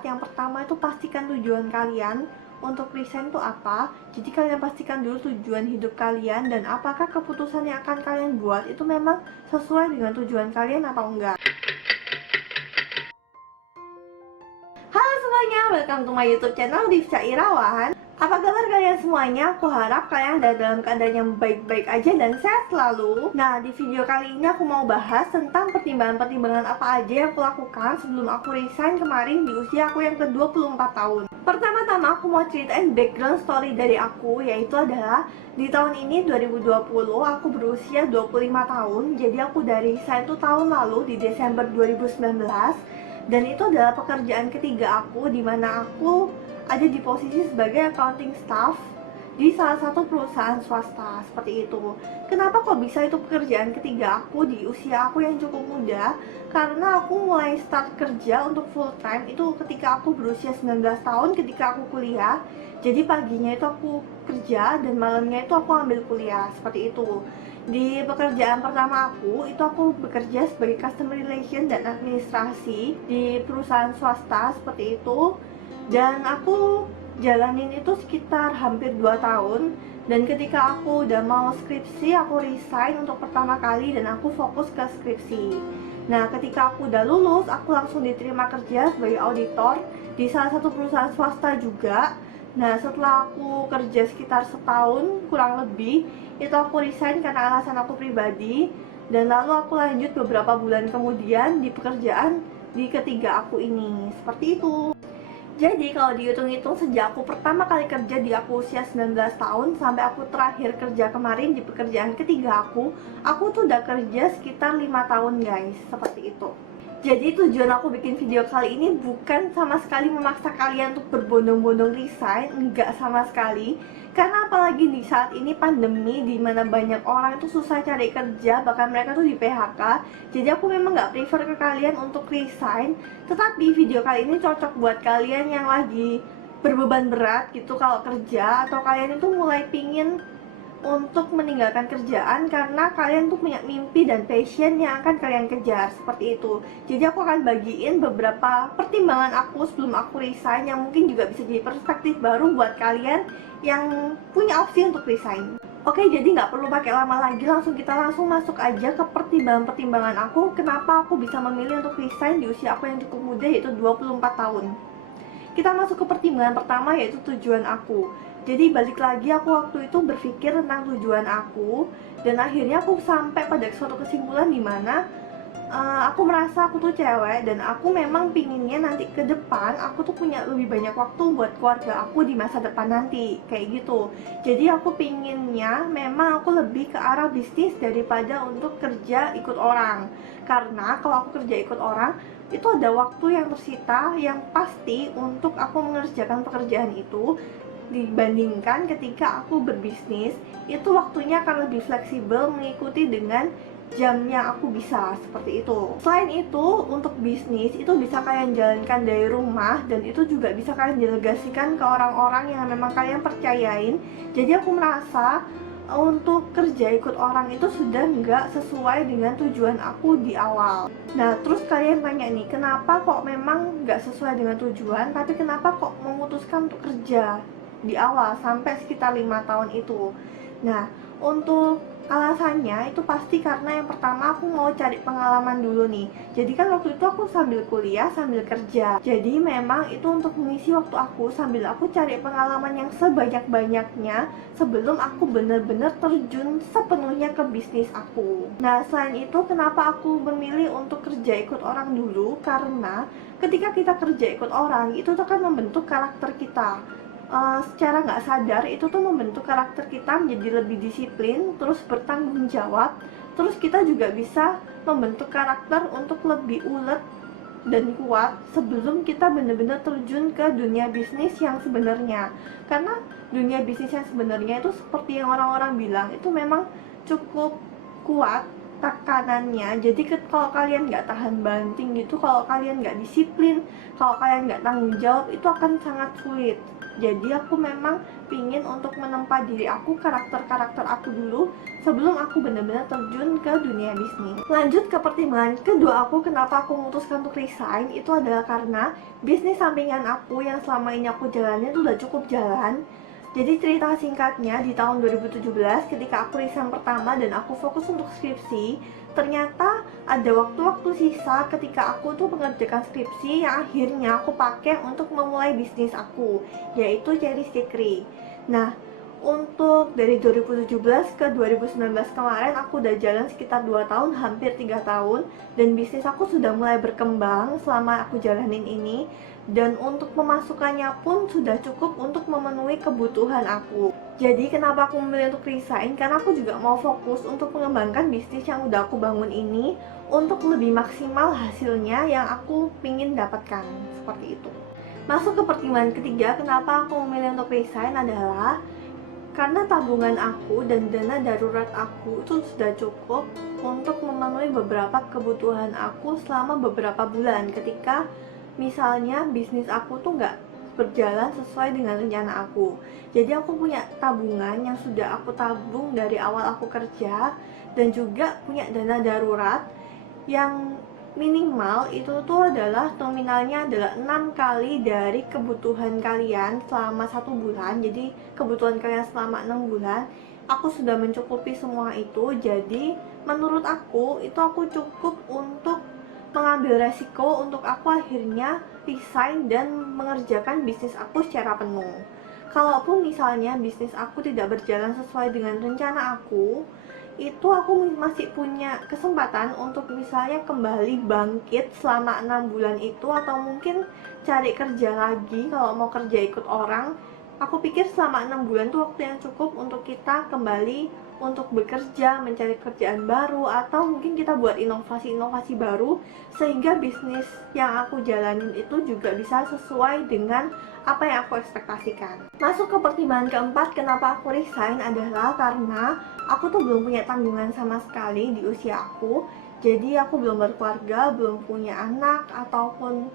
banget. Yang pertama itu pastikan tujuan kalian untuk resign itu apa. Jadi kalian pastikan dulu tujuan hidup kalian dan apakah keputusan yang akan kalian buat itu memang sesuai dengan tujuan kalian atau enggak. Halo semuanya, welcome to my YouTube channel Divca Irawan. Apa kabar kalian semuanya? Aku harap kalian ada dalam keadaan yang baik-baik aja dan sehat selalu. Nah, di video kali ini aku mau bahas tentang pertimbangan-pertimbangan apa aja yang aku lakukan sebelum aku resign kemarin di usia aku yang ke-24 tahun. Pertama-tama aku mau ceritain background story dari aku, yaitu adalah di tahun ini 2020 aku berusia 25 tahun. Jadi aku dari resign tuh tahun lalu di Desember 2019. Dan itu adalah pekerjaan ketiga aku, di mana aku ada di posisi sebagai accounting staff di salah satu perusahaan swasta seperti itu. Kenapa kok bisa itu pekerjaan ketiga aku di usia aku yang cukup muda? Karena aku mulai start kerja untuk full time itu ketika aku berusia 19 tahun ketika aku kuliah. Jadi paginya itu aku kerja dan malamnya itu aku ambil kuliah, seperti itu. Di pekerjaan pertama aku, itu aku bekerja sebagai customer relation dan administrasi di perusahaan swasta seperti itu. Dan aku jalanin itu sekitar hampir 2 tahun. Dan ketika aku udah mau skripsi, aku resign untuk pertama kali dan aku fokus ke skripsi. Nah, ketika aku udah lulus, aku langsung diterima kerja sebagai auditor di salah satu perusahaan swasta juga. Nah, setelah aku kerja sekitar setahun kurang lebih, itu aku resign karena alasan aku pribadi. Dan lalu aku lanjut beberapa bulan kemudian di pekerjaan di ketiga aku ini. Seperti itu. Jadi kalau dihitung-hitung sejak aku pertama kali kerja di aku usia 19 tahun sampai aku terakhir kerja kemarin di pekerjaan ketiga aku tuh udah kerja sekitar 5 tahun guys, seperti itu. Jadi tujuan aku bikin video kali ini bukan sama sekali memaksa kalian untuk berbondong-bondong resign, enggak sama sekali. Karena apalagi di saat ini pandemi di mana banyak orang itu susah cari kerja, bahkan mereka tuh di PHK. Jadi aku memang nggak prefer ke kalian untuk resign. Tetapi video kali ini cocok buat kalian yang lagi berbeban berat gitu kalau kerja, atau kalian itu mulai pingin untuk meninggalkan kerjaan karena kalian tuh punya mimpi dan passion yang akan kalian kejar, seperti itu. Jadi aku akan bagiin beberapa pertimbangan aku sebelum aku resign yang mungkin juga bisa jadi perspektif baru buat kalian yang punya opsi untuk resign. Oke, jadi nggak perlu pakai lama lagi, kita langsung masuk aja ke pertimbangan-pertimbangan aku kenapa aku bisa memilih untuk resign di usia aku yang cukup muda, yaitu 24 tahun. Kita masuk ke pertimbangan pertama, yaitu tujuan aku. Jadi balik lagi, aku waktu itu berpikir tentang tujuan aku dan akhirnya aku sampai pada suatu kesimpulan di mana aku merasa aku tuh cewek dan aku memang pinginnya nanti ke depan aku tuh punya lebih banyak waktu buat keluarga aku di masa depan nanti, kayak gitu. Jadi aku pinginnya memang aku lebih ke arah bisnis daripada untuk kerja ikut orang. Karena kalau aku kerja ikut orang itu ada waktu yang tersita yang pasti untuk aku mengerjakan pekerjaan itu, dibandingkan ketika aku berbisnis itu waktunya akan lebih fleksibel mengikuti dengan jamnya aku bisa, seperti itu. Selain itu, untuk bisnis itu bisa kalian jalankan dari rumah dan itu juga bisa kalian delegasikan ke orang-orang yang memang kalian percayain. Jadi aku merasa untuk kerja ikut orang itu sudah nggak sesuai dengan tujuan aku di awal. Nah, terus kalian tanya nih, kenapa kok memang nggak sesuai dengan tujuan, tapi kenapa kok memutuskan untuk kerja di awal sampai sekitar 5 tahun itu? Nah, untuk alasannya itu pasti karena yang pertama aku mau cari pengalaman dulu nih. Jadi kan waktu itu aku sambil kuliah sambil kerja. Jadi memang itu untuk mengisi waktu aku sambil aku cari pengalaman yang sebanyak-banyaknya sebelum aku benar-benar terjun sepenuhnya ke bisnis aku. Nah, selain itu kenapa aku memilih untuk kerja ikut orang dulu? Karena ketika kita kerja ikut orang itu akan membentuk karakter kita. Secara nggak sadar itu tuh membentuk karakter kita menjadi lebih disiplin, terus bertanggung jawab, terus kita juga bisa membentuk karakter untuk lebih ulet dan kuat sebelum kita benar-benar terjun ke dunia bisnis yang sebenarnya. Karena dunia bisnis yang sebenarnya itu seperti yang orang-orang bilang itu memang cukup kuat tekanannya. Jadi kalau kalian nggak tahan banting gitu, kalau kalian nggak disiplin, kalau kalian nggak tanggung jawab, itu akan sangat sulit Jadi aku memang pingin untuk menempa diri aku, karakter-karakter aku dulu sebelum aku benar-benar terjun ke dunia bisnis. Lanjut ke pertimbangan kedua aku, kenapa aku memutuskan untuk resign, itu adalah karena bisnis sampingan aku yang selama ini aku jalanin itu udah cukup jalan. Jadi cerita singkatnya, di tahun 2017 ketika aku resign pertama dan aku fokus untuk skripsi, ternyata ada waktu-waktu sisa ketika aku tuh mengerjakan skripsi yang akhirnya aku pakai untuk memulai bisnis aku, yaitu Cherry's Bakery. Nah, untuk dari 2017 ke 2019 kemarin aku udah jalan sekitar 2 tahun, hampir 3 tahun, dan bisnis aku sudah mulai berkembang selama aku jalanin ini, dan untuk pemasukannya pun sudah cukup untuk memenuhi kebutuhan aku. Jadi kenapa aku memilih untuk resign? Karena aku juga mau fokus untuk mengembangkan bisnis yang udah aku bangun ini untuk lebih maksimal hasilnya yang aku pingin dapatkan, seperti itu. Masuk ke pertimbangan ketiga, kenapa aku memilih untuk resign adalah karena tabungan aku dan dana darurat aku itu sudah cukup untuk memenuhi beberapa kebutuhan aku selama beberapa bulan ketika misalnya bisnis aku tuh nggak berjalan sesuai dengan rencana aku. Jadi aku punya tabungan yang sudah aku tabung dari awal aku kerja, dan juga punya dana darurat yang minimal itu tuh adalah nominalnya adalah 6 kali dari kebutuhan kalian selama 1 bulan. Jadi kebutuhan kalian selama 6 bulan aku sudah mencukupi semua itu. Jadi menurut aku itu aku cukup untuk mengambil resiko untuk aku akhirnya resign dan mengerjakan bisnis aku secara penuh. Kalaupun misalnya bisnis aku tidak berjalan sesuai dengan rencana aku, itu aku masih punya kesempatan untuk misalnya kembali bangkit selama 6 bulan itu, atau mungkin cari kerja lagi kalau mau kerja ikut orang. Aku pikir selama 6 bulan itu waktu yang cukup untuk kita kembali untuk bekerja, mencari kerjaan baru, atau mungkin kita buat inovasi-inovasi baru sehingga bisnis yang aku jalanin itu juga bisa sesuai dengan apa yang aku ekspektasikan. Masuk ke pertimbangan keempat, kenapa aku resign adalah karena aku tuh belum punya tanggungan sama sekali di usia aku. Jadi aku belum berkeluarga, belum punya anak, ataupun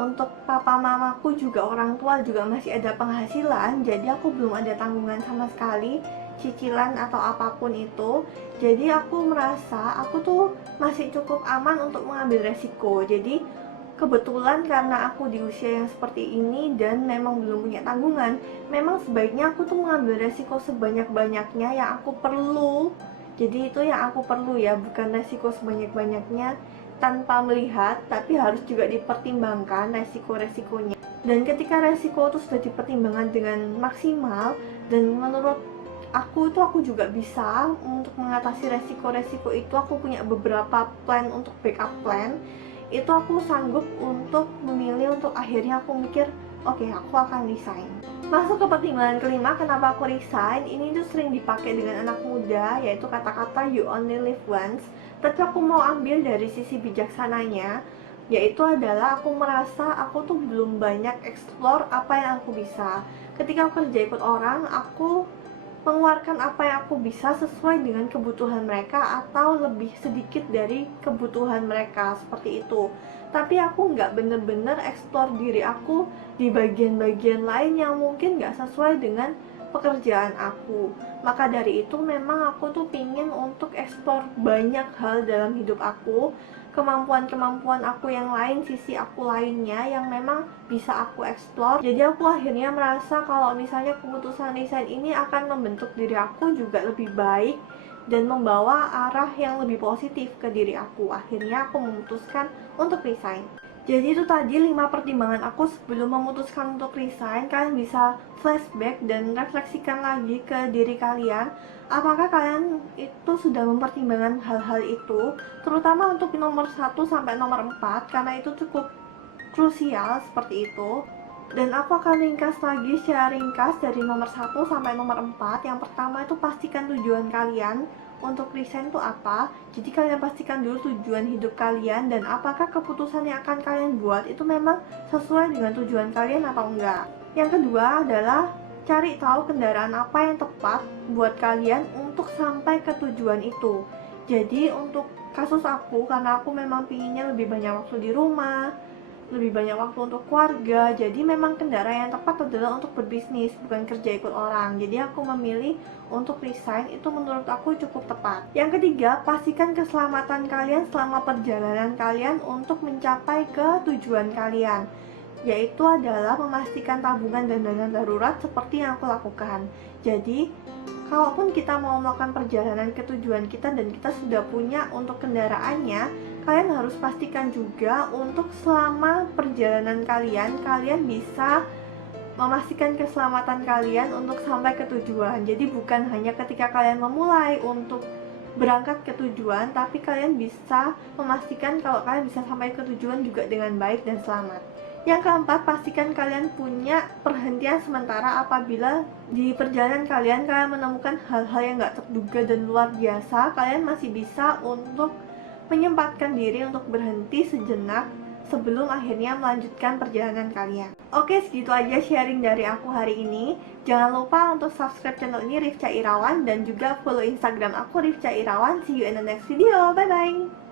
untuk papa mamaku juga, orang tua juga masih ada penghasilan. Jadi aku belum ada tanggungan sama sekali, cicilan atau apapun itu. Jadi aku merasa aku tuh masih cukup aman untuk mengambil resiko. Jadi kebetulan karena aku di usia yang seperti ini dan memang belum punya tanggungan, memang sebaiknya aku tuh mengambil resiko sebanyak-banyaknya yang aku perlu. Jadi itu yang aku perlu ya, bukan resiko sebanyak-banyaknya tanpa melihat, tapi harus juga dipertimbangkan resiko-resikonya. Dan ketika resiko itu sudah dipertimbangkan dengan maksimal, dan menurut aku itu aku juga bisa untuk mengatasi resiko-resiko itu, aku punya beberapa plan untuk backup plan, itu aku sanggup untuk memilih untuk akhirnya aku mikir, oke, aku akan resign. Masuk ke pertimbangan kelima, kenapa aku resign. Ini tuh sering dipakai dengan anak muda, yaitu kata-kata you only live once. Tapi aku mau ambil dari sisi bijaksananya, yaitu adalah aku merasa aku tuh belum banyak explore apa yang aku bisa. Ketika aku kerja ikut orang, aku mengeluarkan apa yang aku bisa sesuai dengan kebutuhan mereka atau lebih sedikit dari kebutuhan mereka, seperti itu. Tapi aku nggak bener-bener explore diri aku di bagian-bagian lain yang mungkin nggak sesuai dengan pekerjaan aku. Maka dari itu memang aku tuh pingin untuk explore banyak hal dalam hidup aku, kemampuan-kemampuan aku yang lain, sisi aku lainnya yang memang bisa aku explore. Jadi aku akhirnya merasa kalau misalnya keputusan resign ini akan membentuk diri aku juga lebih baik dan membawa arah yang lebih positif ke diri aku. Akhirnya aku memutuskan untuk resign. Jadi itu tadi 5 pertimbangan aku sebelum memutuskan untuk resign. Kalian bisa flashback dan refleksikan lagi ke diri kalian. Apakah kalian itu sudah mempertimbangkan hal-hal itu, terutama untuk nomor 1 sampai nomor 4, karena itu cukup krusial seperti itu. Dan aku akan ringkas lagi secara ringkas dari nomor 1 sampai nomor 4. Yang pertama itu pastikan tujuan kalian untuk resign itu apa. Jadi kalian pastikan dulu tujuan hidup kalian dan apakah keputusan yang akan kalian buat itu memang sesuai dengan tujuan kalian atau enggak. Yang kedua adalah cari tahu kendaraan apa yang tepat buat kalian untuk sampai ke tujuan itu. Jadi untuk kasus aku, karena aku memang pinginnya lebih banyak waktu di rumah, lebih banyak waktu untuk keluarga. Jadi memang kendaraan yang tepat adalah untuk berbisnis, bukan kerja ikut orang. Jadi aku memilih untuk resign, itu menurut aku cukup tepat. Yang ketiga, pastikan keselamatan kalian selama perjalanan kalian untuk mencapai ke tujuan kalian, yaitu adalah memastikan tabungan dan dana darurat seperti yang aku lakukan. Jadi kalaupun kita mau melakukan perjalanan ke tujuan kita dan kita sudah punya untuk kendaraannya, kalian harus pastikan juga untuk selama perjalanan kalian bisa memastikan keselamatan kalian untuk sampai ke tujuan. Jadi bukan hanya ketika kalian memulai untuk berangkat ke tujuan, tapi kalian bisa memastikan kalau kalian bisa sampai ke tujuan juga dengan baik dan selamat. Yang keempat, pastikan kalian punya perhentian sementara apabila di perjalanan kalian menemukan hal-hal yang gak terduga dan luar biasa. Kalian masih bisa untuk menyempatkan diri untuk berhenti sejenak sebelum akhirnya melanjutkan perjalanan kalian. Oke, segitu aja sharing dari aku hari ini. Jangan lupa untuk subscribe channel ini, Rifca Irawan, dan juga follow Instagram aku, Rifca Irawan. See you in the next video. Bye-bye!